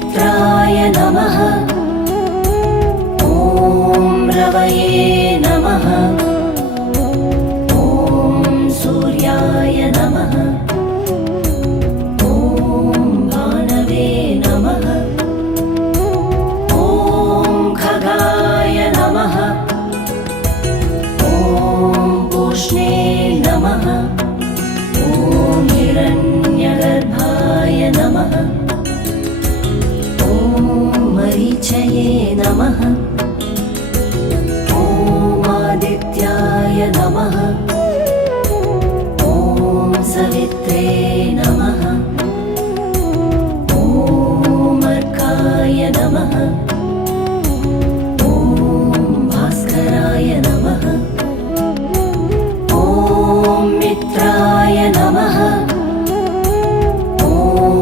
सुमित्राय नमः। ॐ रवये नमः। ॐ सूर्याय नमः। ॐ भानवे नमः। ॐ खगाय नमः। ॐ पूष्णे नमः। ॐ हिरण्यगर्भाय नमः। ॐ मरीचये नमः। ॐ आदित्याय नमः। ॐ सवित्रे नमः।